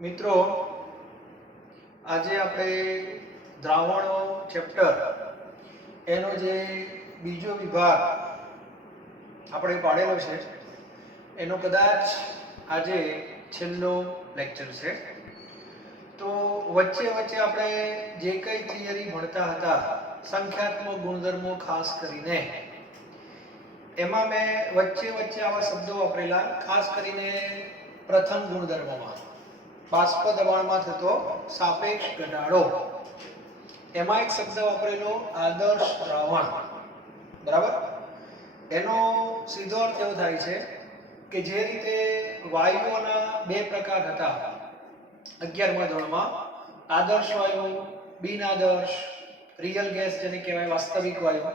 મિત્રો, આજે આપણે દ્રાવણો ચેપ્ટર એનો જે બીજો વિભાગ આપણે પાડેલો છે એનો કદાચ આજે છેલ્લો લેક્ચર છે. તો વચ્ચે વચ્ચે આપણે જે કંઈ થિયરી ભણતા હતા સંખ્યાત્મક ગુણધર્મો ખાસ કરીને, એમાં મેં વચ્ચે વચ્ચે આવા શબ્દો વાપરેલા, ખાસ કરીને પ્રથમ ગુણધર્મમાં બાષ્પ દબાણમાં થતો સાપેક્ષ ઘટાડો, એમાં એક શબ્દ વાપરેલો આદર્શ દ્રાવણ. બરાબર? એનો સીધો અર્થ એવો થાય છે કે જે રીતે વાયુઓના બે પ્રકાર હતા 11મા ધોરણમાં, આદર્શ વાયુ, બિન આદર્શ, રિયલ ગેસ જેને કહેવાય વાસ્તવિક વાયુ,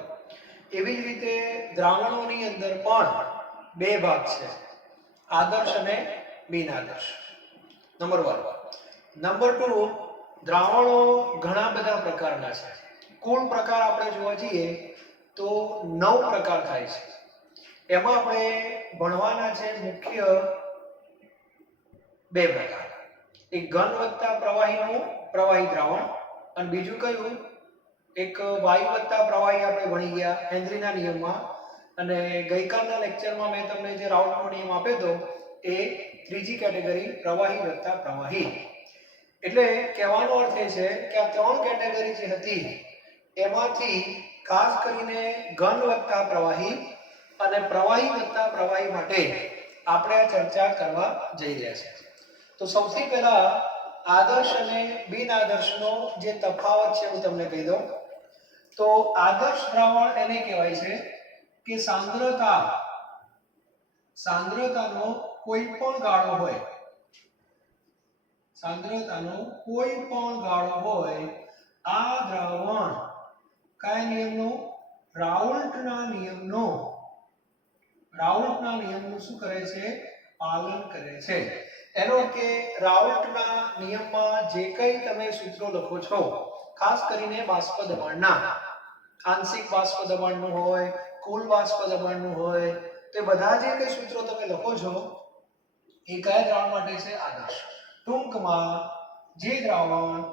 એવી જ રીતે દ્રાવણોની અંદર પણ બે ભાગ છે, આદર્શ અને બિન આદર્શ. નંબર 1. નંબર 2, દ્રાવણો ઘણા બધા પ્રકારના છે. કુલ પ્રકાર આપણે જોવા જઈએ તો 9 પ્રકાર થાય છે. એમાં આપણે ભણવાના છે મુખ્ય બે પ્રકાર. એક ઘન વત્તા પ્રવાહીનું પ્રવાહી દ્રાવણ, અને બીજું કયું એક વાયુ વત્તા પ્રવાહી આપણે ભણી ગયા હેનરીના નિયમમાં. અને ગઈકાલના લેક્ચરમાં મેં તમને જે રાઉટનો નિયમ આપ્યો હતો એ ત્રીજી કેટેગરી પ્રવાહી વત્તા પ્રવાહી. એટલે કહેવાનો અર્થ એ છે કે આ 3 કેટેગરી જે હતી એમાંથી ખાસ કરીને ઘન વત્તા પ્રવાહી અને પ્રવાહી વત્તા પ્રવાહી માટે આપણે આ ચર્ચા કરવા જઈ રહ્યા છીએ. તો સૌથી પહેલા આદર્શ અને બિન આદર્શનો જે તફાવત છે હું તમને કહી દઉં. તો આદર્શ દ્રાવણ એને કહેવાય છે કે સાંદ્રતાનો કોઈ પણ ગાળો હોય, સાંદ્રતાનો કોઈ પણ ગાળો હોય, આ દ્રાવણ કયા નિયમનો? રાઉલ્ટના નિયમનું શું કરે છે? પાલન કરે છે. એનો કે રાઉલ્ટના નિયમમાં જે કંઈ તમે સૂત્રો લખો છો, ખાસ કરીને બાષ્પ દબાણના, આંશિક બાષ્પ દબાણનું હોય, કુલ બાષ્પ દબાણનું હોય, તે બધા જે કંઈ સૂત્રો તમે લખો છો એ કયા દ્રાવણ માટે છે? આદર્શ. ટૂંકમાં જે દ્રાવણ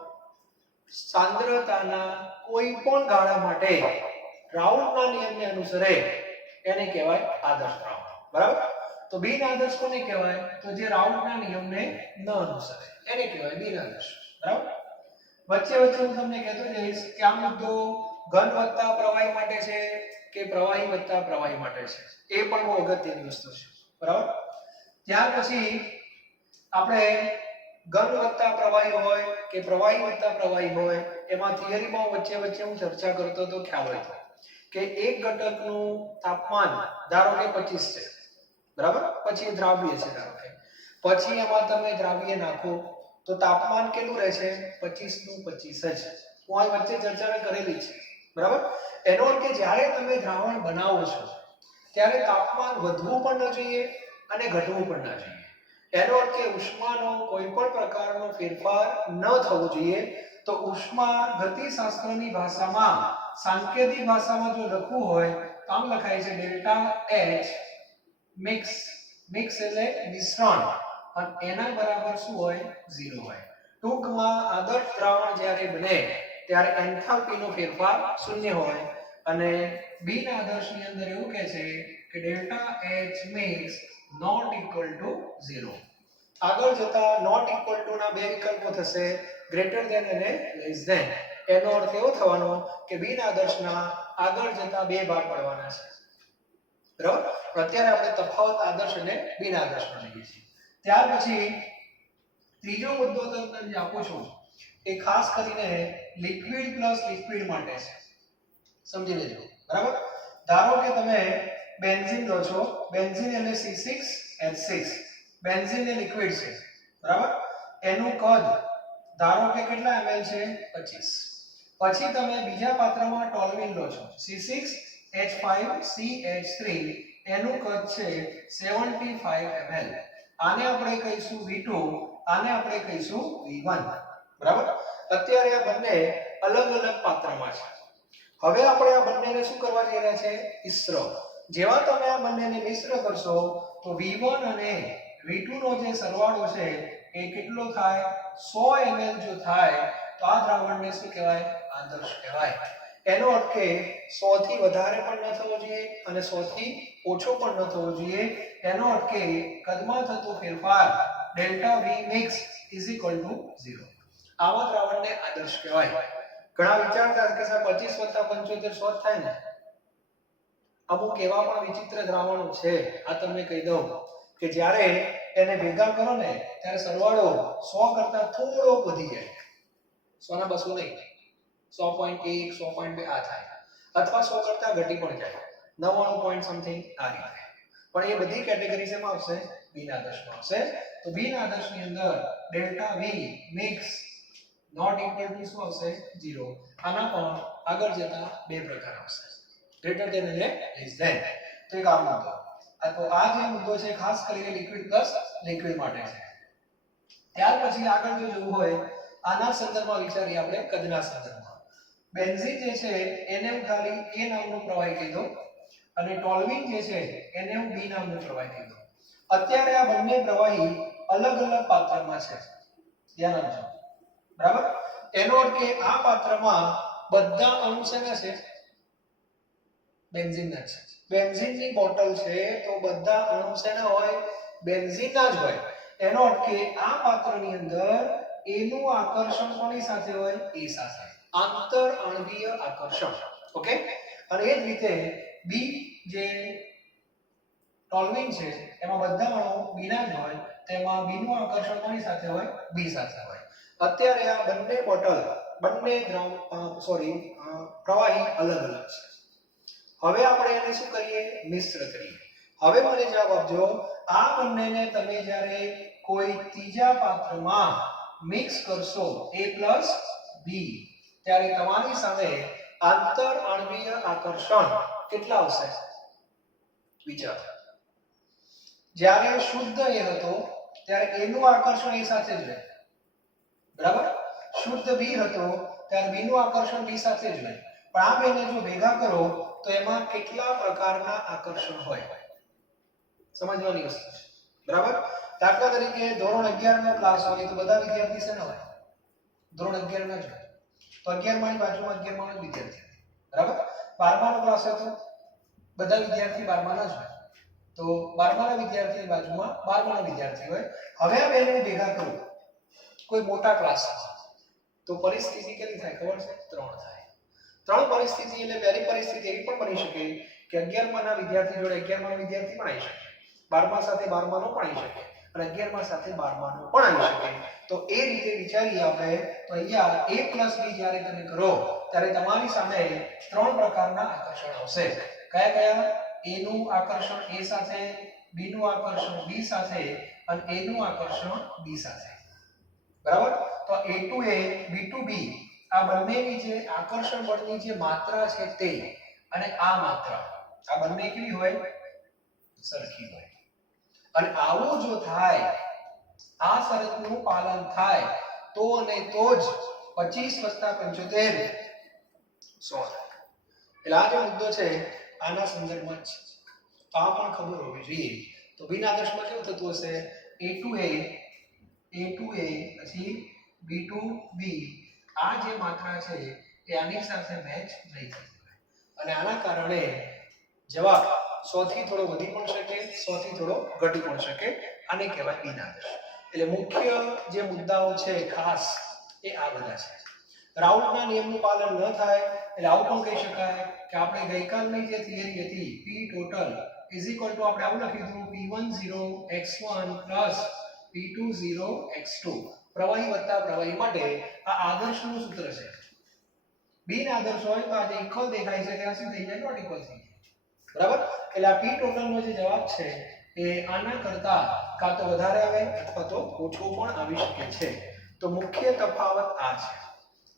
સાંદ્રતાના કોઈ પણ ગાળા માટે રાઉલ્ટના નિયમને અનુસરે એને કહેવાય આદર્શ દ્રાવણ. બરાબર? તો બિન આદર્શ કોને કહેવાય? તો જે રાઉલ્ટના નિયમને ન અનુસરે એને કહેવાય બિન આદર્શ. બરાબર? વચ્ચે વચ્ચે હું તમને કહેતો જઈશ કે આ મુદ્દો ઘન વત્તા પ્રવાહી માટે છે કે પ્રવાહી વત્તા પ્રવાહી માટે છે, એ પણ બહુ અગત્યની વસ્તુ છે. બરાબર? ત્યાર પછી આપણે ઘન વત્તા પ્રવાહી હોય કે પ્રવાહી વત્તા પ્રવાહી હોય, એમાં થિયરીમાં વચ્ચે વચ્ચે હું ચર્ચા કરતો તો ખ્યાલ હોય કે એક ઘટકનું તાપમાન ધારો કે 25 છે. બરાબર? પછી દ્રાવ્ય છે ધારો કે, પછી એમાં તમે દ્રાવ્ય નાખો તો તાપમાન કેટલું રહેશે? 25 નું 25 જ. હું આ વચ્ચે ચર્ચા કરેલી છે. બરાબર? એનો અર્થ કે જ્યારે તમે દ્રાવણ બનાવો છો ત્યારે તાપમાન વધવું પણ ન જોઈએ અને ઘટવું પણ ના જોઈએ. એનો અર્થ કે ઉષ્માનો કોઈ પણ પ્રકારનો ફેરફાર ન થવો જોઈએ. તો ઉષ્મા ગતિશાસ્ત્રની ભાષામાં, સાંકેતિક ભાષામાં જો લખવું હોય તો આમ લખાય છે ડેલ્ટા H મિક્સ. મિક્સ એટલે મિશ્રણ, અને એના બરાબર શું હોય? 0 હોય. ટૂંકમાં આદર્શ દ્રાવણ જ્યારે બને ત્યારે એન્થાલ્પીનો ફેરફાર 0 હોય, અને બિન આદર્શની અંદર એવું કહે છે કે delta H mix not equal to 0. આગળ જતા નોટ ઇક્વલ ટુ ના બે વિકલ્પો થશે, ગ્રેટર ધેન અને લેસ ધેન. એનો અર્થ એવો થવાનો કે બિન આદર્શના આગળ જતા બે ભાગ પડવાના છે. બરાબર? અત્યારે આપણે તફાવત આદર્શ અને બિન આદર્શનો લઈએ છીએ. ત્યાર પછી ત્રીજો મુદ્દો તમને જે આપું છું એ ખાસ કરીને લિક્વિડ પ્લસ લિક્વિડ માટે છે. સમજી લેજો. બરાબર? ધારો કે તમે બેન્ઝીન લો છો, બેન્ઝીન એટલે C6H6. બેન્ઝીન એ લિક્વિડ છે. બરાબર? એનું કદ ધારો કે કેટલા ml છે? 25. પછી તમે બીજા પાત્રમાં ટોલ્યુઇન લો છો, C6H5CH3, એનું કદ છે 75 ml. આને આપણે કહીશું V2, આને આપણે કહીશું V1. બરાબર? અત્યારે આ બંને અલગ અલગ પાત્રમાં છે. હવે આપણે આ બંનેને શું કરવા જઈ રહ્યા છે? મિશ્ર. જેવા તમે આ બંનેને મિશ્ર કરશો તો V1 અને V2 નો જે સરવાળો છે એ કેટલો થાય 100 ml જો થાય તો આ દ્રાવણને શું કહેવાય આદર્શ કહેવાય એનો અર્થ કે 100 થી વધારે પણ ન થવો જોઈએ અને 100 થી ઓછો પણ ન થવો જોઈએ એનો અર્થ કે કદમાં થતો ફેરફાર delta V mix is equal to 0 આવા દ્રાવણને આદર્શ કહેવાય ઘણા વિચારતા કે સાહેબ 25 + 75 100 થાય ને અમુક એવા પણ વિચિત્ર દ્રાવણો છે આ તમને કહી દઉં કે જ્યારે એને ભેગા કરો ને ત્યારે સરવાળો 100 કરતા થોડો વધી જાય 100 ના 200 નહીં 100.1 100.2 આ થાય અથવા 100 કરતા ઘટી પણ જાય 99 પોઈન્ટ સમથિંગ આ રીતે પણ એ બધી કેટેગરી શેમાં આવશે બિન આદર્શમાં આવશે તો બિન આદર્શની અંદર delta V mix not equal to શું આવશે 0 આના પણ આગળ જતા બે પ્રકાર આવશે ગ્રેટર ધેન અને લેસ ધેન તો એક આ મુદ્દો તો આ જે મુદ્દો છે ખાસ કરીને લિક્વિડ પ્લસ લિક્વિડ માટે છે ત્યાર પછી આગળ જો જોવું હોય આના સંદર્ભમાં વિચારીએ આપણે કદના સંદર્ભમાં બેન્ઝીન જે છે એને હું ખાલી A નામનું પ્રવાહી કહી દઉં અને ટોલ્યુઇન જે છે એને હું B નામનું પ્રવાહી કહી દઉં અત્યારે આ બંને પ્રવાહી અલગ અલગ પાત્રમાં છે ધ્યાન આપજો બરાબર એનો અર્થ કે આ પાત્રમાં બધા અણુ શેના છે બેન્ઝીનના છે બેન્ઝીનની બોટલ છે તો બધા અણુ શેના હોય બેન્ઝીનના જ હોય એનો અર્થ કે આ પાત્રની અંદર A નું આકર્ષણ કોની સાથે હોય A સાથે આંતર આણ્વીય આકર્ષણ ઓકે અને એ જ રીતે B જે ટોલ્યુઇન છે એમાં બધા અણુ B ના જ હોય તેમાં B નું આકર્ષણ કોની સાથે હોય B સાથે હોય અત્યારે આ બંને બોટલ બંને પ્રવાહી અલગ અલગ છે હવે આપણે એને શું કરીએ મિશ્ર કરીએ હવે મને જવાબ આપજો આ બંનેને તમે જ્યારે કોઈ ત્રીજા પાત્રમાં મિક્સ કરશો A + B ત્યારે તમારી સામે આંતર આણ્વીય આકર્ષણ કેટલા આવશે વિચાર જ્યારે શુદ્ધ A હતો ત્યારે A નું આકર્ષણ A સાથે જ રહે બરાબર શુદ્ધ B હતો ત્યારે B નું આકર્ષણ B સાથે જ રહે પણ આ બેને જો ભેગા કરો તો એમાં કેટલા પ્રકારના આકર્ષણ હોય સમજવાની વસ્તુ છે બરાબર દાખલા તરીકે ધોરણ 11 નો ક્લાસ હોય તો બધા વિદ્યાર્થી શેના હોય ધોરણ 11 ના જ હોય તો 11 માની બાજુમાં 11 માનો વિદ્યાર્થી બરાબર 12 નો ક્લાસ હોય તો બધા વિદ્યાર્થી 12 ના જ હોય તો 12 ના વિદ્યાર્થીની બાજુમાં 12 ના વિદ્યાર્થી હોય હવે આ બેને ભેગા કરો કોઈ મોટા ક્લાસમાં તો પરિસ્થિતિ કેટલી થાય ખબર છે 3 થાય ત્રણ પરિસ્થિતિ એટલે પહેલી પરિસ્થિતિ એવી પણ બની શકે કે 11 માના વિદ્યાર્થી જોડે 11 માનો વિદ્યાર્થી પણ આવી શકે 12 સાથે 12 માનો પણ આવી શકે અને 11 સાથે 12 માનો પણ આવી શકે તો એ રીતે વિચારીએ આપણે તો અહીંયા A + B જ્યારે તમે કરો ત્યારે તમારી સામે ત્રણ પ્રકારના આકર્ષણ આવશે કયા કયા A નું આકર્ષણ A સાથે B નું આકર્ષણ B સાથે અને A નું આકર્ષણ B સાથે બરાબર તો A to A B to B આ બંનેની જે આકર્ષણ બળની જે માત્રા છે તે અને આ માત્રા આ બંને કેવી હોય સરખી હોય અને આવું જો થાય આ શરતનું પાલન થાય તો અને તો જ 25 + 75 100 એટલે આ જે મુદ્દો છે આના સંદર્ભમાં જ તો આ પણ ખબર હોવી જોઈએ તો બિન આદર્શમાં કેવું થતું હશે A to A પછી B to B આ જે માત્રા છે એ આની સાથે મેચ નહીં થતી અને આના કારણે જવાબ 100 થી થોડો વધી પણ શકે 100 થી થોડો ઘટી પણ શકે આને કહેવાય બિન આદર્શ એટલે મુખ્ય જે મુદ્દાઓ છે ખાસ એ આ બધા છે રાઉલ્ટના નિયમનું પાલન ન થાય એટલે આવું પણ કહી શકાય કે આપણે ગઈકાલની જે થિયરી હતી P total = આપણે આવું લખી દીધું P10x1 + P20x2 પ્રવાહી વત્તા પ્રવાહી માટે આ આદર્શનું સૂત્ર છે બિન આદર્શ હોય તો આ જે ઇક્વલ દેખાય છે ત્યાં શું થઈ જાય નોટ ઇક્વલ થઈ જાય બરાબર એટલે આ P total નો જે જવાબ છે એ આના કરતા કાં તો વધારે આવે અથવા તો ઓછો પણ આવી શકે છે તો મુખ્ય તફાવત આ છે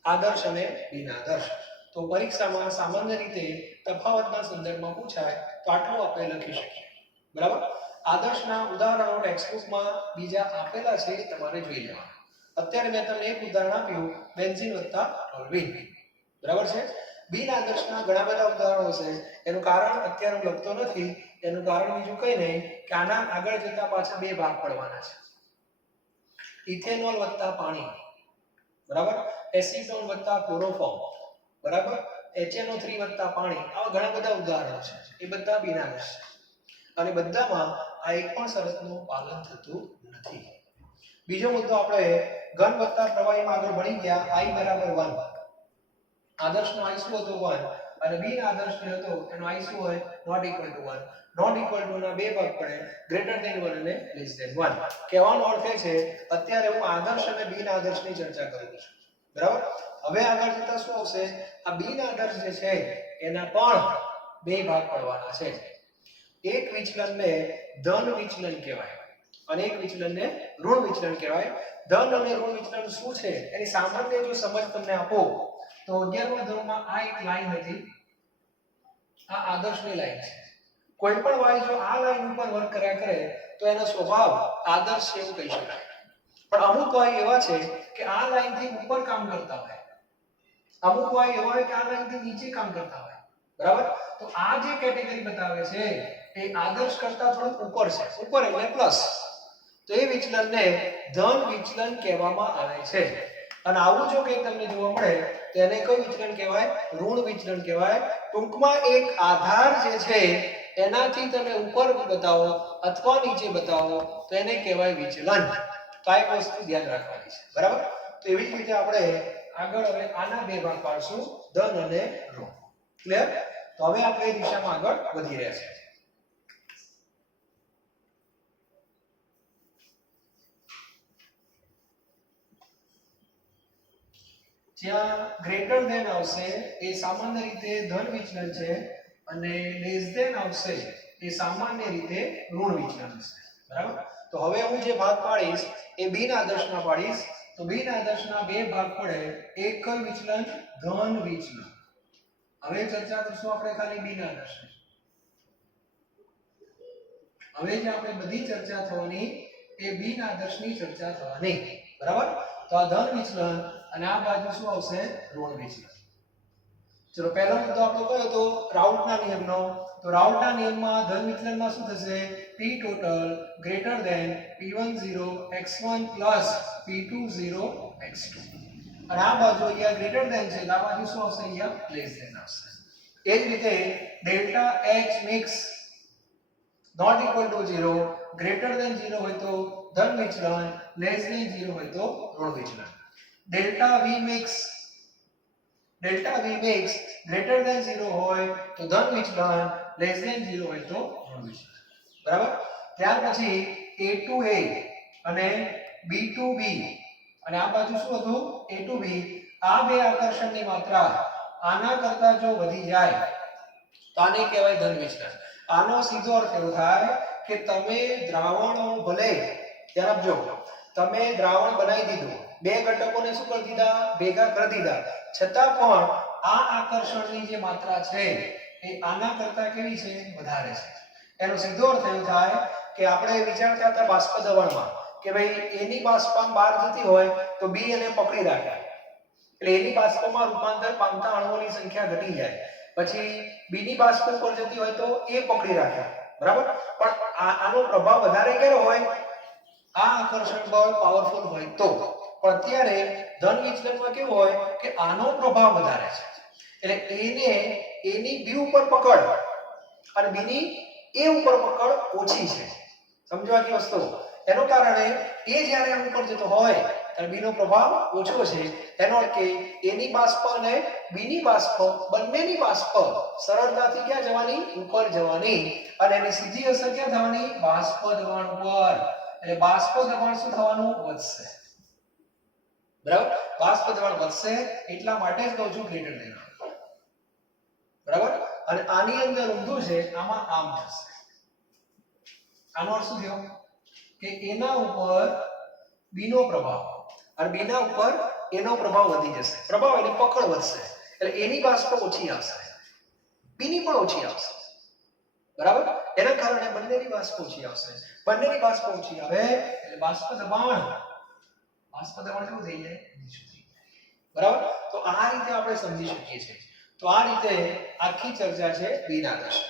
આદર્શ અને બિન આદર્શ તો પરીક્ષામાં સામાન્ય રીતે તફાવતના સંદર્ભમાં પૂછાય તો આટલું આપણે લખી શકીએ બરાબર આદર્શના ઉદાહરણો ટેક્સ્ટબુકમાં બીજા આપેલા છે તમારે જોઈ લેવાના અત્યારે મેં તમને એક ઉદાહરણ આપ્યું બેન્ઝીન વત્તા ટોલ્યુઇન બરાબર છે બિન આદર્શના ઘણા બધા ઉદાહરણો છે એનું કારણ અત્યારે હું લખતો નથી એનું કારણ બીજું કંઈ નહીં કે આના આગળ જતા પાછા બે ભાગ પડવાના છે ઇથેનોલ વત્તા પાણી, બરાબર, એસિટોન વત્તા ક્લોરોફોર્મ, બરાબર, HNO3 વત્તા પાણી, આવા ઘણા બધા ઉદાહરણો છે. એ બધા બિનાદર્શ છે અને બધામાં આ એક પણ શરતનું પાલન થતું નથી. બીજો મુદ્દો આપણે ઘન વત્તા પ્રવાહીમાં આગળ ભણી ગયા. I બરાબર 1, આદર્શનો I શું હતો? 1, અને બિન આદર્શ જે હતો એનો I શું હોય? Not equal to 1. Not equal to ના બે ભાગ પડે, ગ્રેટર ધેન 1 અને લેસ ધેન 1. કહેવાનો અર્થ એ છે અત્યારે હું આદર્શ અને બિન આદર્શની ચર્ચા કરું છું, બરાબર. હવે આગળ જતા શું આવશે? આ બિન આદર્શ જે છે એના પણ બે ભાગ પડવાના છે. એક વિચલનને ધન વિચલન કહેવાય અને એક વિચલનને ઋણ વિચલન કહેવાય. ધન અને ઋણ વિચલન શું છે એની સામાન્ય જો સમજ તમને આપો તો 11મા ધોરણમાં આ એક લાઈન હતી, આ આદર્શની લાઈન છે. કોઈ પણ વાય જો આ લાઈન ઉપર વર્ક કર્યા કરે તો એનો સ્વભાવ આદર્શ છે એવું કહી શકાય. પણ અમુક વાય એવા છે કે આ લાઈન થી ઉપર કામ કરતા હોય, અમુક વાય એવા હોય કે આ લાઈન થી નીચે કામ કરતા હોય, બરાબર. તો આ જે કેટેગરી બતાવે છે એ આદર્શ કરતા થોડું ઉપર છે, ઉપર એટલે પ્લસ. તો એ વિચલનને ધન વિચલન કહેવામાં આવે છે. અને આવું જો કંઈક તમને જોવા મળે તો એને કયું વિચલન કહેવાય? ઋણ વિચલન કહેવાય. ટૂંકમાં એક આધાર જે છે એનાથી તમે ઉપર બતાવો અથવા નીચે બતાવો તો એને કહેવાય વિચલન. તો આ એક વસ્તુ ધ્યાન રાખવાની છે, બરાબર. તો એવી જ રીતે આપણે આગળ હવે આના બે ભાગ પાડશું, ધન અને ઋણ. ક્લિયર? તો હવે આપણે એ દિશામાં આગળ વધી રહ્યા છીએ. જ્યાં ગ્રેટર ધેન આવશે એ સામાન્ય રીતે ધન વિચલન છે અને લેસ ધેન આવશે એ સામાન્ય રીતે ઋણ વિચલન છે, બરાબર. તો હવે હું જે ભાગ પાડીશ એ બિન આદર્શના પાડીશ. તો બિન આદર્શના બે ભાગ પડે, એક કયું વિચલન? ધન વિચલન. હવે ચર્ચા કરશું આપણે ખાલી બિન આદર્શની. હવે જે આપણે બધી ચર્ચા થવાની એ બિન આદર્શની ચર્ચા થવાની, બરાબર. તો આ ધન વિચલન અને આ બાજુ શું આવશે? ઋણ વિચલન. ચલો પહેલો મુદ્દો આપણો કયો હતો? રાઉટના નિયમનો. તો રાઉટના નિયમમાં ધન વિચલનમાં શું થશે? p total greater than p10 x1 p20 x2. અને આ બાજુ અહીંયા ગ્રેટર ધેન છે એટલે આ બાજુ શું આવશે? અહીંયા લેસ ધેન આવશે. એ જ રીતે delta h mix not equal to 0, greater than 0 હોય તો ધન વિચલન, લેસ ધેન 0 હોય તો ઋણ વિચલન. Delta v mix greater than 0 હોય તો ધન વિચલન, લેસ ધેન 0 હોય તો ઋણ વિચલન, બરાબર. ત્યાર પછી a2a અને b2b અને આ બાજુ શું હતું? a2b. આ બે આકર્ષણની માત્રા આના કરતા જો વધી જાય તો આને કહેવાય ધન વિચલન. આનો સીધો અર્થ એવો થાય કે તમે દ્રાવણો ભલે, ધ્યાન આપજો, તમે દ્રાવણ બનાવી દીધું, બે ઘટકોને શું કરી દીધા? ભેગા કરી દીધા, છતાં પણ આ આકર્ષણની જે માત્રા છે એ આના કરતા કેવી છે? વધારે છે. એનો સીધો અર્થ એવો થાય કે આપણે વિચારતા હતા બાષ્પ દબાણમાં કે ભાઈ એની બાષ્પમાં બહાર જતી હોય તો બી એને પકડી રાખે, એટલે એની બાષ્પમાં રૂપાંતર પામતા અણુઓની સંખ્યા ઘટી જાય. પછી બીની બાષ્પ ઉપર જતી હોય તો એ પકડી રાખે, બરાબર. પણ આનો પ્રભાવ વધારે ક્યારે હોય? આ આકર્ષણ બળ પાવરફુલ હોય તો. પણ અત્યારે ધન વિચલનમાં કેવું હોય કે આનો પ્રભાવ વધારે છે, એટલે એને એની બી ઉપર પકડ અને બીની એ ઉપર પકડ ઓછી છે. સમજવા की વસ્તુ? એનો કારણે એ જ્યારે આમ ઉપર જતો હોય ત્યારે બીનો પ્રભાવ ઓછો છે. એનો અર્થ કે એની બાષ્પ અને બીની બાષ્પ બંનેની બાષ્પ સરળતાથી ક્યાં જવાની? ઉપર જવાની. અને એની સીધી અસર ક્યાં થવાની? બાષ્પ દબાણ ઉપર. એટલે બાષ્પ દબાણ શું થવાનું? વધશે, બરાબર. બાષ્પ દબાણ વધશે એટલા માટે જ કહું છું ગ્રેટર ધેન, બરાબર. અને આની અંદર ઊંધું છે, આમાં આમ થશે. આનો અર્થ શું થયો? કે એના ઉપર બીનો પ્રભાવ અને બીના ઉપર એનો પ્રભાવ વધી જશે. પ્રભાવ એટલે પકડ વધશે, એટલે એની બાષ્પ ઓછી આવશે, બીની પણ ઓછી આવશે, બરાબર. એના કારણે બંનેની બાષ્પ ઓછી આવશે. બંનેની બાષ્પ ઓછી આવે એટલે બાષ્પ દબાણ કેવું થઈ જાય? નીચું થઈ જાય, બરાબર. તો આ રીતે આપણે સમજી શકીએ છીએ. તો આ રીતે આખી ચર્ચા છે બિન આદર્શ.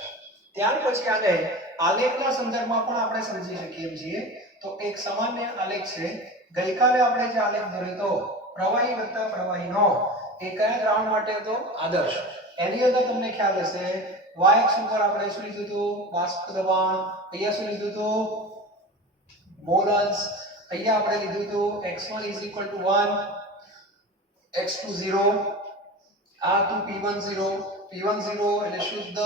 ત્યાર પછી આને આલેખના સંદર્ભમાં પણ આપણે સમજી શકીએ છીએ. તો એક સામાન્ય આલેખ છે ગઈકાલે આપણે જે આલેખ દોર્યો તો પ્રવાહી વત્તા પ્રવાહીનો એ કયા દ્રાવણ માટે હતો? આદર્શ. એની અંદર તમને ખ્યાલ હશે y અક્ષ ઉપર આપણે શું લીધું હતું? બાષ્પ દબાણ. અહીંયા શું લીધું હતું? મોલસ. અહીંયા આપણે લીધું હતું x1 1 x2 0. આ હતું p1 0 એટલે શુદ્ધ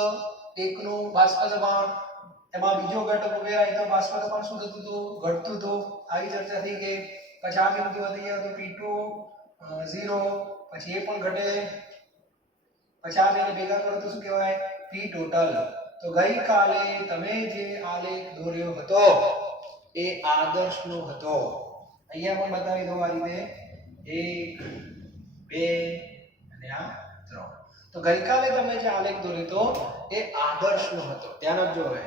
એકનું બાષ્પ દબાણ. એમાં બીજો ઘટક ઉમેરાય તો બાષ્પ દબાણ શું થતું હતું? ઘટતું હતું. આવી ચર્ચા થઈ ગઈ. પછી આ બિંદુ વધી ગયો તો p2 0, પછી એ પણ ઘટે. પછી આ બેને ભેગા કરો તો શું કહેવાય? p total. તો ગઈકાલે તમે જે આલેખ દોર્યો હતો એ આદર્શનો હતો. અહીંયા પણ બતાવી દો આ રીતે 1 2 અને આ 3. તો ગઈકાલે તમે જે આલેખ દોર્યો હતો એ આદર્શનો હતો. ધ્યાન આપજો હવે.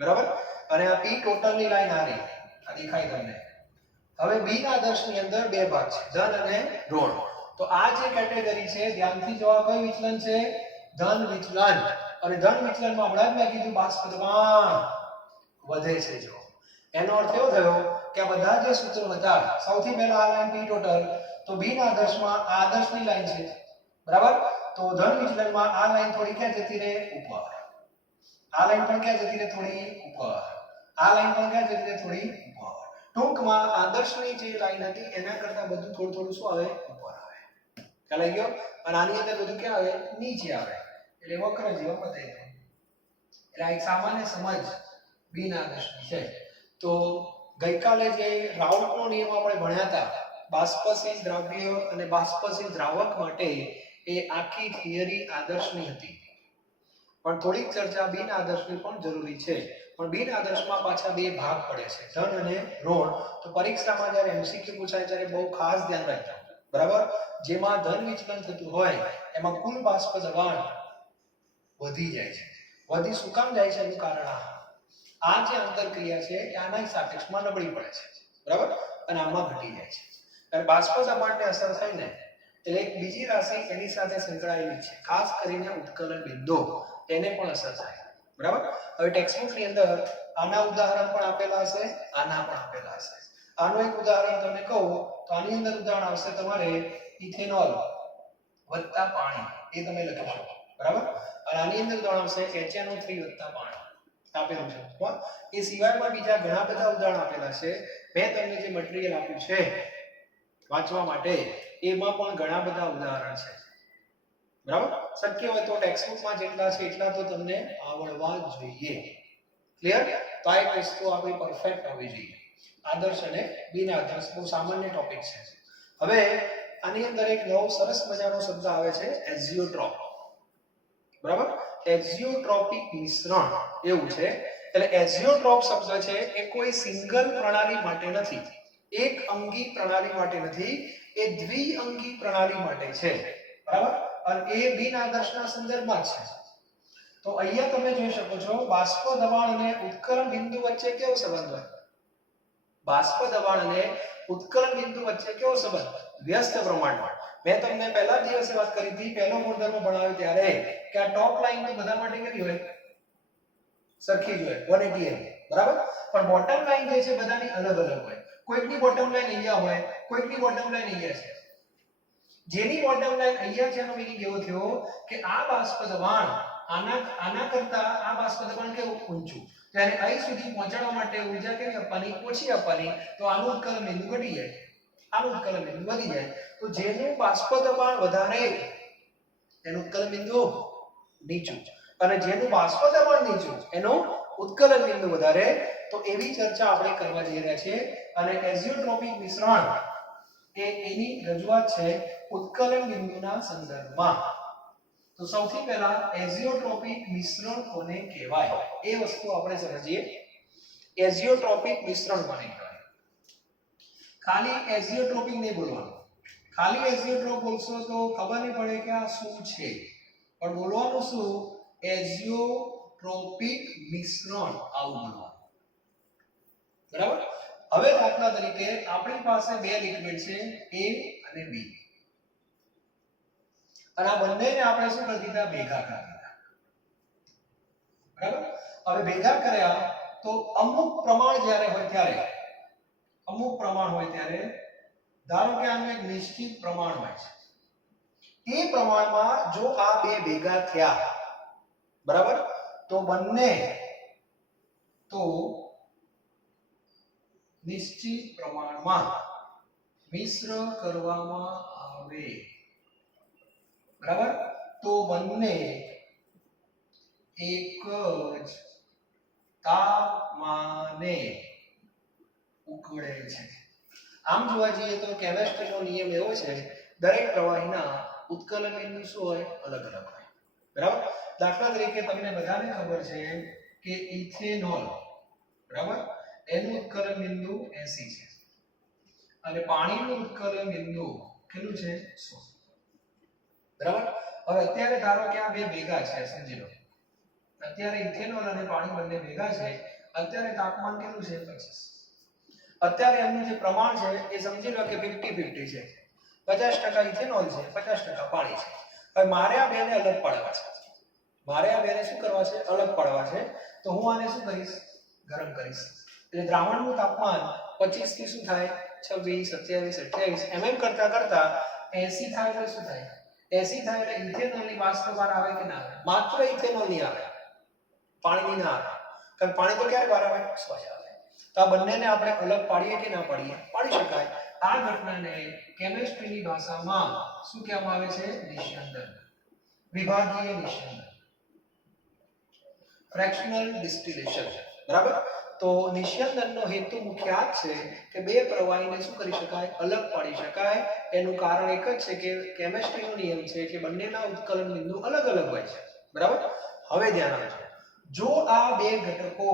બરાબર? અને આ p ટોટલ ની લાઈન આ રહી. આ દેખાય તમને. હવે બિન આદર્શની અંદર બે ભાગ છે, ધન અને ઋણ. તો આ જે કેટેગરી છે ધ્યાનથી જોવા, કયું વિચલન છે? ધન વિચલન. અને ધન વિચલનમાં હમણાં જ મેં કીધું બાષ્પ દબાણ વધે છે. જો એનો અર્થ એવો થયો કે આ બધા જે સૂત્રો હતા, સૌથી પહેલા આ લાઈન p ટોટલ, તો બિન આદર્શમાં આ આદર્શની લાઈન છે. બરાબર? તો ધન વિચલનમાં આ લાઈન થોડી ક્યાં જતી રહે? ઉપર. આ લાઈન પણ ક્યાં જતી રહે? થોડી ઉપર. આ લાઈન પણ ક્યાં જતી રહે? થોડી ઉપર. ટૂંકમાં આદર્શની જે લાઈન હતી એના કરતા બધું થોડું થોડું શું આવે? ઉપર આવે. ખ્યાલ આવી ગયો? અને આની અંદર બધું ક્યાં આવે? નીચે આવે. એટલે વક્ર જેવો બતાવી દો. એટલે આ એક સામાન્ય સમજ બિન આદર્શની છે. તો ગઈકાલે જે રાઉલ્ટનો નિયમ આપણે ભણ્યા હતા, બાષ્પશીલ દ્રવ્ય અને બાષ્પશીલ દ્રાવક માટે, એ આખી થિયરી આદર્શની હતી. પણ થોડીક ચર્ચા બિન આદર્શની પણ જરૂરી છે. પણ બિન આદર્શમાં પાછા બે ભાગ પડે છે, ધન અને ઋણ. તો પરીક્ષામાં જ્યારે એમસીક્યુ પૂછાય ત્યારે બહુ ખાસ ધ્યાન રાખજો. બરાબર? જેમાં ધન વિચલન થતું હોય એમાં કુલ બાષ્પ દબાણ વધી જાય છે. વધી શું કામ જાય છે? એનું કારણ આ જે આંતરક્રિયા છે એ આના સાપેક્ષમાં નબળી પડે છે. બરાબર? અને આમાં ઘટી જાય છે. અને બાષ્પ દબાણને અસર થાય ને એટલે એક બીજી રાશિ એની સાથે સંકળાયેલી છે, ખાસ કરીને ઉત્કલન બિંદુ, તેને પણ અસર થાય. બરાબર? હવે ટેક્સ્ટબુક ની અંદર આના ઉદાહરણ પણ આપેલા હશે, આના પણ આપેલા હશે. આનું એક ઉદાહરણ તમને કહું તો આની અંદર ઉદાહરણ આવશે તમારે ઇથેનોલ વત્તા પાણી, એ તમે લખશો. બરાબર? અને આની અંદર ઉદાહરણ આવશે HNO3 વત્તા પાણી આપેલું છે. એ સિવાય પણ બીજા ઘણા બધા ઉદાહરણ આપેલા છે. મેં તમને જે મટીરીયલ આપ્યું છે વાંચવા માટે, એમાં પણ ઘણા બધા ઉદાહરણ છે. બરાબર? શક્ય હોય તો ટેક્સ્ટબુકમાં જેટલા છે એટલા તો તમને આવડવા જોઈએ. ક્લિયર? તો આ એક વસ્તુ આપણી પરફેક્ટ હોવી જોઈએ. આદર્શ અને બિન આદર્શ બહુ સામાન્ય ટોપિક છે. હવે આની અંદર એક નવો સરસ મજાનો શબ્દ આવે છે, એઝિયોટ્રોપ. બરાબર? એઝિયોટ્રોપિક મિશ્રણ એવું છે. એટલે એઝિયોટ્રોપ શબ્દ છે એ કોઈ સિંગલ પ્રણાલી માટે નથી, એક અંગી પ્રણાલી માટે નથી, એ દ્વિઅંગી પ્રણાલી માટે છે. બરાબર? અને એ બિન આદર્શના સંદર્ભમાં છે. તો અહીંયા તમે જોઈ શકો છો બાષ્પ દબાણ અને ઉત્કલન બિંદુ વચ્ચે કેવો સંબંધ હોય? બાષ્પ દબાણ અને ઉત્કલન બિંદુ વચ્ચે કેવો સંબંધ? વ્યસ્ત પ્રમાણમાં. મેં તમને પહેલા દિવસે વાત કરી હતી, પહેલો ગુણધર્મ ભણાવ્યો ત્યારે, કે આ ટોપ લાઈન તો બધા માટે કેવી હોય? સરખી જ હોય, 180 બરાબર? પણ બોટમ લાઈન જે છે બધાની અલગ અલગ હોય. કોઈકની બોટમ લાઈન અહીંયા હોય, કોઈકની બોટમ લાઈન અહીંયા છે. જેની બોટમ લાઈન અહીંયા છે એનો મીનિંગ એવો થયો કે આ બાષ્પ દબાણ આના કરતા આ બાષ્પ દબાણ કેવું? ઊંચું. ત્યારે અહીં સુધી પહોંચવા માટે ઊર્જા કેવી આપવાની? ઓછી આપવાની. તો આનું ઉત્કલન બિંદુ ઘટી જાય, આનું ઉત્કલન બિંદુ વધી જાય. તો જેનું બાષ્પ દબાણ વધારે એનું ઉત્કલન બિંદુ નીચું, અને જેનું બાષ્પ દબાણ નીચું એનું ઉત્કલન બિંદુ વધારે. તો એવી ચર્ચા આપણે કરવા જઈ રહ્યા છીએ. અને એઝિયોટ્રોપિક મિશ્રણ એ એની રજૂઆત છે ઉત્કલન બિંદુના સંદર્ભમાં. તો સૌથી પહેલા એઝિયોટ્રોપિક મિશ્રણ કોને કહેવાય એ વસ્તુ આપણે સમજીએ. એઝિયોટ્રોપિક મિશ્રણ કોને કહેવાય? ખાલી એઝિયોટ્રોપિક નહીં બોલવાનું. ખાલી એઝિયોટ્રોપ બોલશો તો ખબર નહીં પડે કે આ શું છે. પણ બોલવાનું શું? એઝિયોટ્રોપિક મિશ્રણ, આવું બોલવાનું. બરાબર? હવે દાખલા તરીકે આપણી પાસે બે લિક્વિડ છે, A અને B. અને આ બંનેને આપણે શું કરી દીધા? ભેગા કરી દીધા. બરાબર? હવે ભેગા કર્યા તો અમુક પ્રમાણ જ્યારે હોય ત્યારે, અમુક પ્રમાણ હોય ત્યારે ધારો કે આનું એક નિશ્ચિત પ્રમાણ હોય છે, એ પ્રમાણમાં જો આ બે ભેગા થયા, બરાબર, તો બંને તો નિશ્ચિત પ્રમાણમાં મિશ્ર કરવામાં આવે, બરાબર, તો બંને એક જ તાપમાને ઉકળે છે. આમ જોવા જઈએ તો કેમિસ્ટ્રીનો નિયમ એવો છે, દરેક પ્રવાહીના ઉત્કલન બિંદુ શું હોય? અલગ અલગ હોય, બરાબર. દાખલા તરીકે તમને બધાને ખબર છે કે ઇથેનોલ, બરાબર, એનું ઉત્કલન બિંદુ 80 છે અને પાણીનું ઉત્કલન બિંદુ કેટલું છે? 100, બરાબર. હવે અત્યારે ધારો કે આ બે ભેગા છે, સમજી લો અત્યારે ઇથેનોલ અને પાણી બંને ભેગા છે, અત્યારે તાપમાન કેટલું છે? 25. અત્યારે એનું જે પ્રમાણ છે એ સમજી લો કે 50-50 છે, 50% ઇથેનોલ છે, 50% પાણી છે. હવે મારે આ બેને અલગ પાડવા છે, મારે આ બેને શું કરવા છે? અલગ પાડવા છે. તો હું આને શું કરીશ? ગરમ કરીશ. એટલે દ્રાવણનું તાપમાન 25 થી શું થાય? 26, 27, 28 એમ કરતા કરતા 80 થાય એટલે શું થાય? 80 થાય એટલે ઇથેનોલની બાષ્પ બહાર આવે કે ના આવે? માત્ર ઇથેનોલની આવે, પાણીની ના આવે. કારણ પાણી તો ક્યારે બહાર આવે? સ્વચ્છ આવે. તો આ બંનેને આપણે અલગ પાડીએ કે ના પાડીએ? પાડી શકાય. આ ઘટનાને કેમિસ્ટ્રીની ભાષામાં શું કહેવામાં આવે છે? નિસ્યંદન, વિભાગીય નિસ્યંદન, ફ્રેક્શનલ ડિસ્ટિલેશન, બરાબર. તો નિસ્યંદનનો હેતુ મુખ્ય આ છે કે બે પ્રવાહીને શું કરી શકાય? અલગ પાડી શકાય. એનું કારણ એક જ છે કે કેમિસ્ટ્રીનો નિયમ છે કે બંનેના ઉત્કલન બિંદુ અલગ અલગ હોય છે, બરાબર. હવે ધ્યાન આપજો, જો આ બે ઘટકો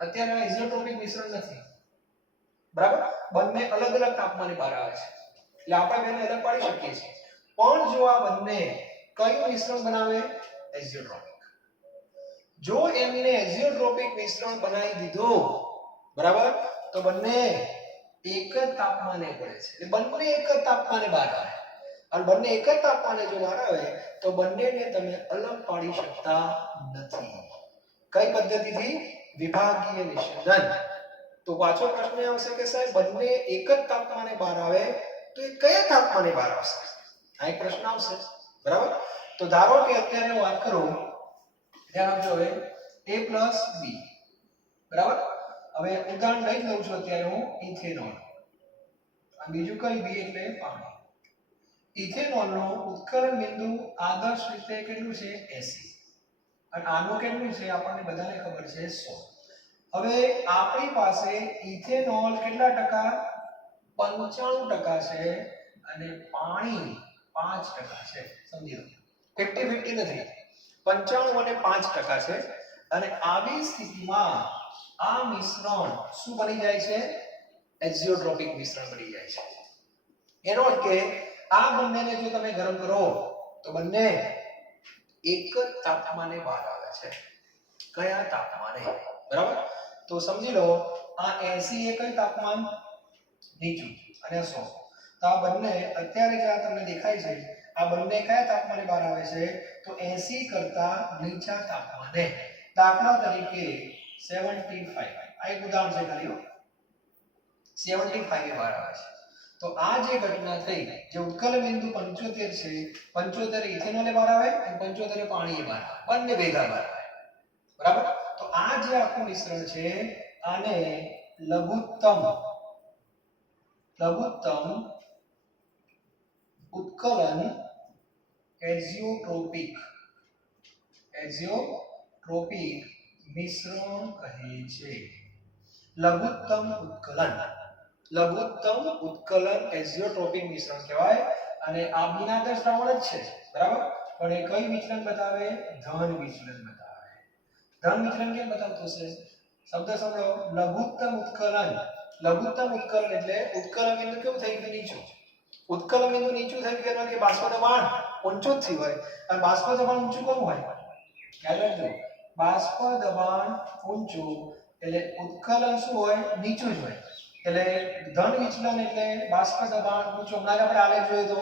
અત્યારે આઇસોટ્રોપિક મિશ્રણ નથી, બરાબર, બંને અલગ અલગ તાપમાને બહાર આવે છે, એટલે આપણે બેને અલગ પાડી શકીએ છીએ. પણ જો આ બંને કયું મિશ્રણ બનાવે? આઇસોટ્રોપિક. જો એમને આઇસોટ્રોપિક મિશ્રણ બનાવી દીધું, બરાબર, તો બંને એક જ તાપમાને પડે છે, એટલે બંને એક જ તાપમાને બહાર આવે. અને બંને એક જ તાપમાને જો બહાર આવે તો બંનેને તમે અલગ પાડી શકતા નથી. કઈ પદ્ધતિથી? વિભાગીય નિસ્યંદન. તો પાછો પ્રશ્ન આવશે કે સાહેબ બંને એક જ તાપમાને બહાર આવે તો એ કયા તાપમાને બહાર આવશે? આ એક પ્રશ્ન આવશે, બરાબર. તો ધારો કે અત્યારે હું વાત કરું, ધ્યાન આપજો, હવે A plus B, બરાબર. હવે ઉદાહરણ લઈ લઉં છું અત્યારે હું ઇથેનોલ, અને બીજું કઈ? B એટલે પાણી. ઇથેનોલનો ઉત્કલન બિંદુ આદર્શ રીતે કેટલું છે? 80, અને આનું કેટલું છે? આપણને બધાને ખબર છે 100. હવે આપણી પાસે ઇથેનોલ કેટલા ટકા? 95% છે અને પાણી 5% છે. સમજી લો 50-50 નથી, 95 અને 5% છે. અને આવી સ્થિતિમાં આ મિશ્રણ શું બની જાય છે? એક્ઝિયોટ્રોપિક મિશ્રણ બની જાય છે. એનો અર્થ કે આ બંનેને જો તમે ગરમ કરો તો બંને એક જ તાપમાને બહાર આવે છે. કયા તાપમાને? બરાબર. તો સમજી લો આ 80 એ કઈ તાપમાન? નીચું, અને 100. તો આ બંને અત્યારે જે તમને દેખાય છે આ બંને કયા તાપમાને બહાર આવે છે? તો 80 કરતા નીચા તાપમાને. દાખલા તરીકે 75, આ એક ઉદાહરણ છે ખાલી, 75 એ બહાર આવે છે. તો આ જે ઘટના થઈ, જે ઉત્કલન બિંદુ 75 છે, 75 ઇથેનોલે બહાર આવે અને 75 પાણી બહાર આવે, બંને ભેગા બહાર આવે, બરાબર. તો આ જે આખું મિશ્રણ છે આને લઘુત્તમ ઉત્કલન એક્ઝિયોટ્રોપિક મિશ્રણ કહે છે. લઘુત્તમ ઉત્કલન એક્ઝિયોટ્રોપિક મિશ્રણ કહેવાય. અને આ બિનાદર્શ દ્રાવણ જ છે, બરાબર, પણ એ કઈ વિચલન બતાવે? ધન વિચલન બતાવે. ધન વિચલન કેમ બતાવતું છે? શબ્દ સાંભળો, લઘુત્તમ ઉત્કલન એટલે ઉત્કલન બિંદુ કેવું થઈ ગયું? નીચું. ઉત્કલન બિંદુ નીચું થઈ ગયું કે બાષ્પ દબાણ ઊંચું જ થયું હોય, અને બાષ્પ દબાણ ઊંચું કોનું હોય? ખ્યાલ રાખજો, બાષ્પ દબાણ ઊંચું એટલે ઉત્કલન શું હોય? નીચું જ હોય. એટલે ધન વિચલન એટલે બાષ્પ દબાણ ઊંચું. હમણાં આપણે આલેખ જોયો તો,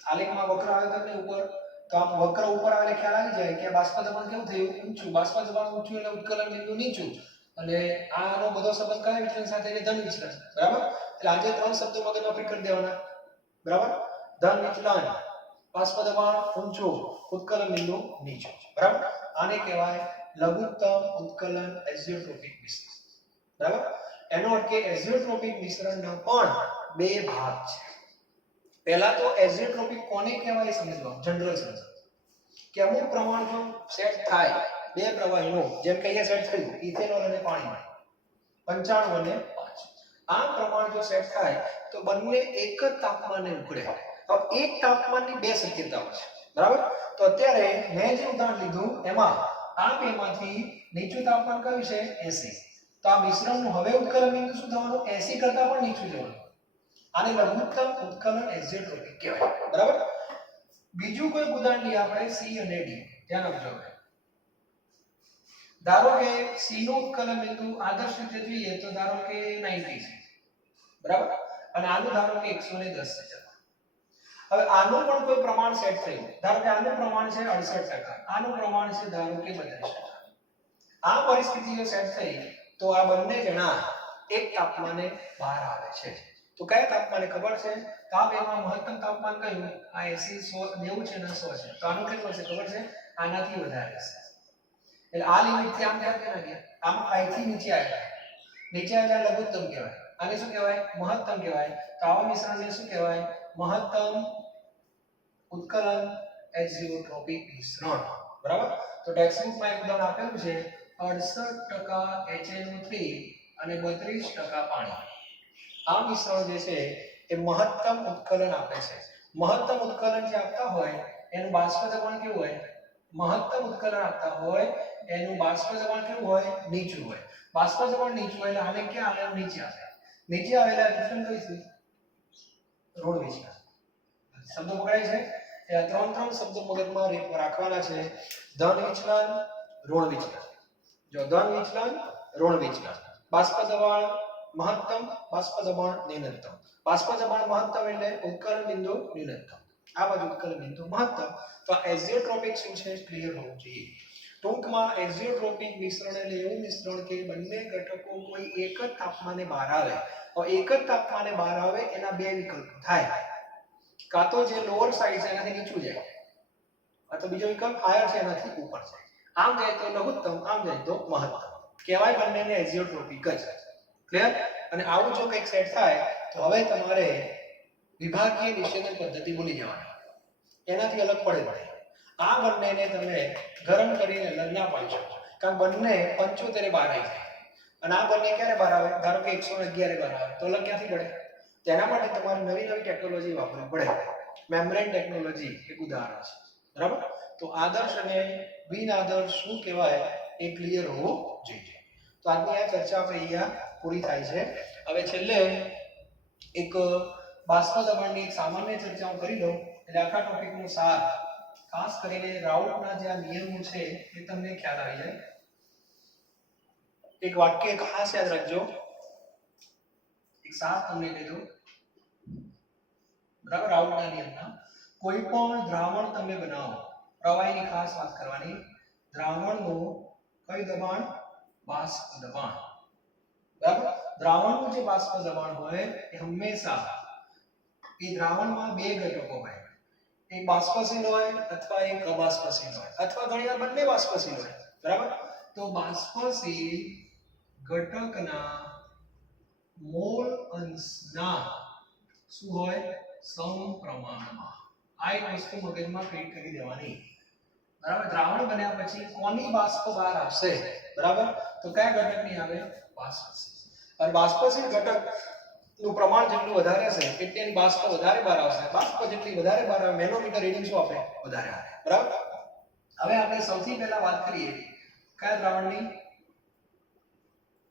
આલેખમાં વક્ર આવે તો ઉપર, તો આમ વક્ર ઉપર આવે એટલે ખ્યાલ આવી જાય કે બાષ્પ દબાણ કેવું થયું? ઊંચું. બાષ્પ દબાણ ઊંચું એટલે ઉત્કલન બિંદુ નીચું. અને આનો બધો સંબંધ કયા વિચલન સાથે છે? ધન વિચલન, બરાબર. એટલે આજે 3 શબ્દો મગજમાં ફિટ કરી દેવાના, બરાબર. ધન વિચલન, બાષ્પ દબાણ ઊંચું, ઉત્કલન બિંદુ નીચું, બરાબર. આને કહેવાય લઘુત્તમ ઉત્કલન એઝિયોટ્રોપિક મિશ્રણ, બરાબર. એનો અર્થ કે એઝિયોટ્રોપિક મિશ્રણના પણ બે ભાગ છે. પહેલા તો એઝિયોટ્રોપિક કોને કહેવાય સમજવા, જનરલ સમજ કે અમુક પ્રમાણ જો સેટ થાય બે પ્રવાહીનો, જેમ કે અહીંયા સેટ થયું ઇથેનોલ અને પાણી 95 અને 5, આ પ્રમાણ જો સેટ થાય તો બંને એક જ તાપમાને ઉકળે. હવે એક તાપમાનની બે શક્યતાઓ છે, બરાબર. તો અત્યારે મેં જે ઉદાહરણ લીધું એમાં આ બેમાંથી નીચું તાપમાન કયું છે? 80. તો આ મિશ્રણનું હવે ઉત્કલન બિંદુ શું થવાનું? 80 કરતાં પણ નીચું જવાનું. આને લઘુત્તમ ઉત્કલન એઝિયોટ્રોપિક કહેવાય, બરાબર. બીજું કોઈ ઉદાહરણ લઈએ આપણે સી અને ડી, ધ્યાન આપજો. ધારો કે સી નું ઉત્કલન બિંદુ આદર્શ રીતે જોઈએ તો ધારો કે 90 છે, બરાબર. અને આનું ધારો કે 110 છે. હવે આનું પણ કોઈ પ્રમાણ સેટ થયું, ધારો કે આનું પ્રમાણ છે 68%, આનું પ્રમાણ છે ધારો કે 32%. આ પરિસ્થિતિઓ સેટ થઈ તો આ બંને જણા એક તાપમાને બહાર આવે છે. તો કયા તાપમાને ખબર છે? તો આ બેમાં મહત્તમ તાપમાન કયું? આ 80 100 90 છે ને 100 છે. તો આનું કેટલું છે ખબર છે? આનાથી વધારે હશે. એટલે આ લિમિટ થી આમ ક્યાં ના ગયા? આમ અહીંથી નીચે આવ્યા. નીચે આવ્યા લઘુત્તમ કહેવાય. આને શું કહેવાય? મહત્તમ કહેવાય. તો આવા મિશ્રણને શું કહેવાય? મહત્તમ ઉત્કલન એઝિયોટ્રોપિક મિશ્રણ, બરાબર. તો ટેક્સ્ટ બુકમાં એક ઉદાહરણ આપેલું છે 68% HNO3 અને 32% પાણી. આ મિશ્રણ જે છે એ મહત્તમ ઉત્કલન આપે છે. મહત્તમ ઉત્કલન જે આપતા હોય એનું બાષ્પ દબાણ કેવું હોય? મહત્તમ ઉત્કલન આપતા હોય એનું બાષ્પ દબાણ કેવું હોય? નીચું હોય. બાષ્પ દબાણ નીચું હોય એટલે આને ક્યાં આવે? નીચે આવે. નીચે આવેલા વિચલન કઈ છે? ઋણ વિચલન. શબ્દો પકડાય છે? એ ત્રણ શબ્દો મગજમાં રાખવાના છે. ધન વિચલન, ઋણ વિચલન. જો ધન વિચલન, ઋણ વિચલન. બાષ્પ દબાણ મહત્તમ, બાષ્પ દબાણ ન્યૂનતમ. બાષ્પ દબાણ મહત્તમ એટલે ઉત્કલન બિંદુ ન્યૂનતમ. આ બાજુ ઉત્કલન બિંદુ મહત્તમ. તો એઝિયોટ્રોપિક શું છે? ક્લિયર હોવું જોઈએ. ટૂંકમાં એઝિયોટ્રોપિક મિશ્રણ એટલે એવું મિશ્રણ કે બંને ઘટકો કોઈ એક જ તાપમાને બહાર આવે. તો એક જ તાપમાને બહાર આવે એના બે વિકલ્પો થાય. કાં તો જે લોઅર સાઈડ છે એનાથી નીચું જાય, અથવા બીજો વિકલ્પ હાયર છે એનાથી ઉપર જાય. આમ જાય તો લઘુત્તમ, આમ જાય તો મહત્તમ. કહેવાય બંનેને એઝિયોટ્રોપિક જ. ક્લિયર? અને આવું જો કંઈક સેટ થાય તો હવે તમારે વિભાગીય નિષેધન પદ્ધતિ ભૂલી જવાની. એનાથી અલગ પડે. આ બંનેને તમે ગરમ કરીને અલગ ના પાડી શકો, કારણ બંને 75 બહાર આવી જાય. અને આ બંને ક્યારે બહાર આવે? ધારો કે 111 બહાર આવે તો અલગ ક્યાંથી પડે? તેના માટે તમારે નવી ટેકનોલોજી વાપરવી પડે. મેમ્બ્રેન ટેકનોલોજી એક ઉદાહરણ છે, બરાબર. તો આદર્શ અને બિન આદર્શ શું કહેવાય એ ક્લિયર હોવું જોઈએ. તો આજની આ ચર્ચા આપણે અહીંયા પૂરી થાય છે. હવે છેલ્લે એક બાષ્પ દબાણની એક સામાન્ય ચર્ચા હું કરી દઉં એટલે આખા ટોપિકનો સાર, ખાસ કરીને રાઉટના જે આ નિયમો છે એ તમને ખ્યાલ આવી જાય. એક વાક્ય ખાસ યાદ રાખજો. એક સાર તમને કહી દઉં, બરાબર. રાઉટના નિયમના કોઈ પણ દ્રાવણ તમે બનાવો, પ્રવાહીની ખાસ વાત કરવાની. દ્રાવણનું કયું દબાણ? બાષ્પ દબાણ, બરાબર. દ્રાવણનું જે બાષ્પ દબાણ હોય એ હંમેશા એ દ્રાવણમાં બે ઘટકો હોય, એક બાષ્પશીલ હોય અથવા એક અબાષ્પશીલ હોય, અથવા ઘણીવાર બંને બાષ્પશીલ હોય, બરાબર. તો બાષ્પશીલ ઘટકના મોલ અંશના શું હોય? સમપ્રમાણમાં. આ એક વસ્તુ મગજમાં ફિટ કરી દેવાની, બરાબર. દ્રાવણ બન્યા પછી કોની બાષ્પ બહાર આવશે? બરાબર. તો કયા ઘટકની આવે? બાષ્પશીલ. અને બાષ્પશીલ ઘટકનું પ્રમાણ જેટલું વધારે હશે એટલે એની બાષ્પ વધારે બહાર આવશે. બાષ્પ જેટલી વધારે બહાર આવે, મેનોમીટર રીડિંગ શું આપે? વધારે આવે, બરાબર. હવે આપણે સૌથી પહેલા વાત કરીએ કયા દ્રાવણની?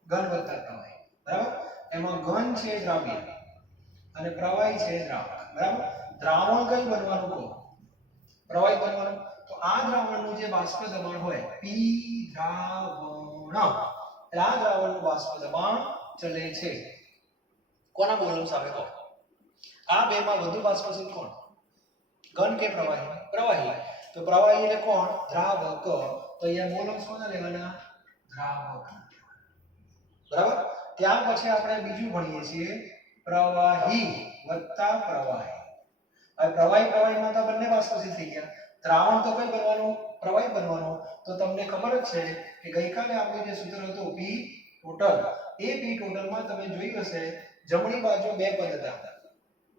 ઘન વત્તા પ્રવાહી, બરાબર. એમાં ઘન છે દ્રાવ્ય અને પ્રવાહી છે દ્રાવક, બરાબર. દ્રાવણ કયું બનવાનું કહો? પ્રવાહી બનવાનું. તો આ દ્રાવણનું જે બાષ્પ દબાણ હોય પી દ્રાવણ, એટલે આ દ્રાવણનું બાષ્પ દબાણ ચલે છે કોના મોલ અંશ આવે કહો? આ બેમાં વધુ બાષ્પશીલ કોણ? ઘન કે પ્રવાહી? પ્રવાહી. તો પ્રવાહી એટલે કોણ? દ્રાવક. તો અહીંયા મોલ અંશ કોના લેવાના? દ્રાવક. બરાબર. ત્યાર પછી આપણે બીજું ભણીએ છીએ પ્રવાહી વત્તા પ્રવાહી. હવે પ્રવાહીમાં તો બંને બાષ્પશીલ થઈ ગયા. દ્રાવણ તો કઈ બનવાનું? પ્રવાહી બનવાનું. તો તમને ખબર જ છે કે ગઈકાલે આપણું જે સૂત્ર હતું P ટોટલ, એ P ટોટલમાં તમે જોયું હશે જમણી બાજુ બે પદ હતા.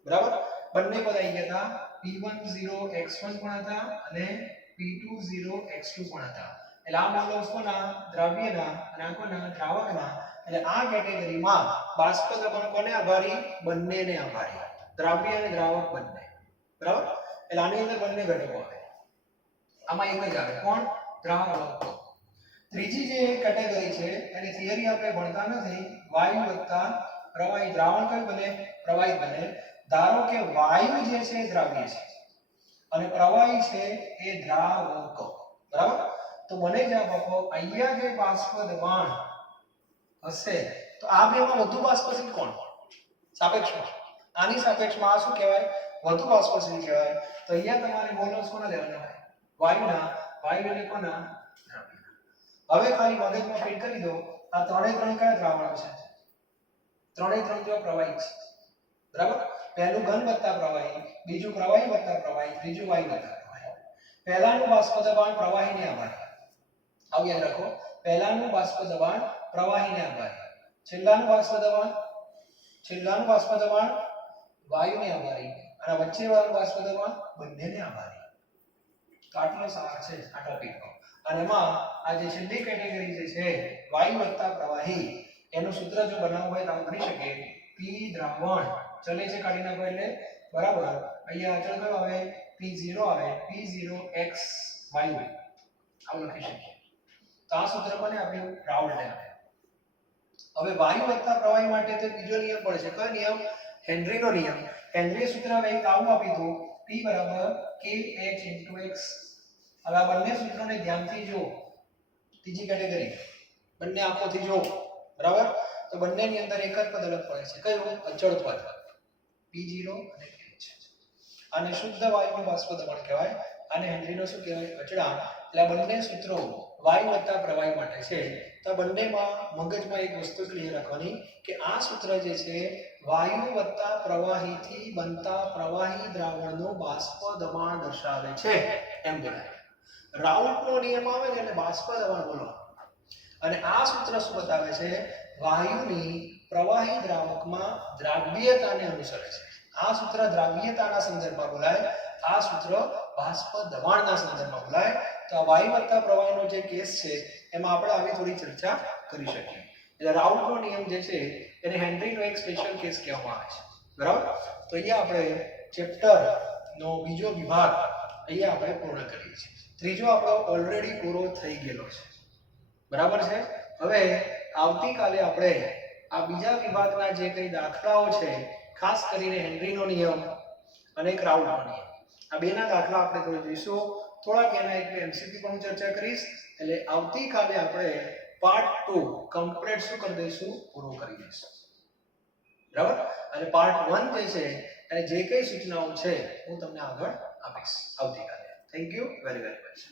બરાબર. બંને પદ આવી ગયા હતા. P10 x1 પણ હતા અને P20 x2 પણ હતા. એટલે આ મોલ્સ કોના? દ્રવ્યના અને આ કોના? દ્રાવકના. એટલે આ કેટેગરીમાં બાષ્પ દ્રવણ કોને આભારી? બંનેને આભારી. દ્રવ્ય અને દ્રાવક બંને. બરાબર. એટલે આની અંદર બંને ઘટકો આવે. આમાં એક જ આવે. કોણ? દ્રાવકો. ત્રીજી જે કેટેગરી છે એની થિયરી આપણે ભણતા નથી. વાયુ વત્તા પ્રવાહી. દ્રાવણ કયું બને? પ્રવાહી બને. ધારો કે વાયુ જે છે એ દ્રાવ્ય છે અને પ્રવાહી છે એ દ્રાવક. બરાબર. તો મને જવાબ આપો, અહીંયા જે બાષ્પ દબાણ હશે તો આ બેમાં વધુ બાષ્પશીલ કોણ? સાપેક્ષમાં. આની સાપેક્ષમાં આ શું કહેવાય? વધુ બાષ્પશીલ કહેવાય. તો અહીંયા તમારે મોલ્સ કોના લેવાના હોય? વાયુના. વાયુ એટલે કોના? દ્રાવ્યના. હવે ખાલી મગજમાં ફિટ કરી દો, આ ત્રણે ત્રણ કયા દ્રાવણો છે? ત્રણે ત્રણ જો પ્રવાહી છે. બરાબર. પહેલું ઘન વત્તા પ્રવાહી, બીજું પ્રવાહી વત્તા પ્રવાહી, ત્રીજું વાયુ વત્તા પ્રવાહી. પહેલાનું બાષ્પ દબાણ પ્રવાહીને આભારી. આવું યાદ રાખો. પહેલાનું બાષ્પ દબાણ પ્રવાહીને આભારી. છેલ્લાનું બાષ્પ દબાણ વાયુને આભારી અને વચ્ચેવાળું બાષ્પ દબાણ બંનેને આભારી. તો આટલો સાર છે આ ટોપિકનો. અને એમાં આ જે છેલ્લી કેટેગરી જે છે વાયુ વત્તા પ્રવાહી, એનું સૂત્ર જો બનાવવું હોય તો આમ કરી શકીએ. P દ્રાવણ ચલે છે કાઢી નાખો એટલે બરાબર. અહીંયા અચળ કયો આવે? P0 આવે. P0 x વાયુ. આવું લખી શકીએ. તો આ સૂત્ર કોને આપ્યું? રાઉલ્ટે આપ્યું. હવે વાયુ વત્તા પ્રવાહી માટે તો બીજો નિયમ પડે છે. કયો નિયમ? હેનરીનો નિયમ. હેનરીએ સૂત્ર હવે આવું આપ્યું હતું. P બરાબર kh * x. હવે આ બંને સૂત્રોને ધ્યાનથી જુઓ. ત્રીજી કેટેગરી બંને આંખોથી જુઓ. બરાબર. તો બંનેની અંદર એક જ પદ અલગ પડે છે. કયું? અચળ પદ P0 અને kh. આને શુદ્ધ વાયુનું બાષ્પ દબાણ કહેવાય. આને હેનરીનો શું કહેવાય? અચળાંક. એટલે આ બંને સૂત્રો વાયુ વત્તા પ્રવાહી માટે છે. તો બંનેમાં મગજમાં એક વસ્તુ ક્લિયર રાખવાની કે આ સૂત્ર જે છે વાયુ વત્તા પ્રવાહીથી બનતા પ્રવાહી દ્રાવણનું બાષ્પ દબાણ દર્શાવે છે એમ બોલાય. રાઉલ્ટનો નિયમ આવે ને એટલે બાષ્પ દબાણ બોલો. અને આ સૂત્ર શું બતાવે છે? વાયુની પ્રવાહી દ્રાવકમાં દ્રાવ્યતાને અનુસરે છે. આ સૂત્ર દ્રાવ્યતાના સંદર્ભમાં બોલાય. આ સૂત્ર બાષ્પ દબાણના સંદર્ભમાં બોલાય. તો આ વાયુ વત્તા પ્રવાહીનો જે કેસ છે એમાં આપણે આવી થોડી ચર્ચા કરી શકીએ. એટલે રાઉલ્ટનો નિયમ જે છે એને હેનરીનો એક સ્પેશિયલ કેસ કહેવામાં આવે છે. બરાબર. તો અહીંયા આપણે ચેપ્ટર નો બીજો વિભાગ અહીંયા આપણે પૂર્ણ કરીએ છીએ. ત્રીજો આપણો ઓલરેડી પૂરો થઈ ગયેલો છે. બરાબર છે. હવે આવતીકાલે આપણે આ બીજા વિભાગના જે કંઈ દાખલાઓ છે, ખાસ કરીને હેનરીનો નિયમ અને રાઉલ્ટનો નિયમ, આ બેના દાખલા આપણે થોડા જોઈશું. થોડાક એના એક બે MCQ પણ ચર્ચા કરીશ. એટલે આવતીકાલે આપણે પાર્ટ 2 કમ્પ્લીટ શું કરી દઈશું? પૂરો કરી દઈશું. બરાબર. અને પાર્ટ 1 જે છે અને જે કંઈ સૂચનાઓ છે હું તમને આગળ આપીશ આવતીકાલે. Thank you very very much.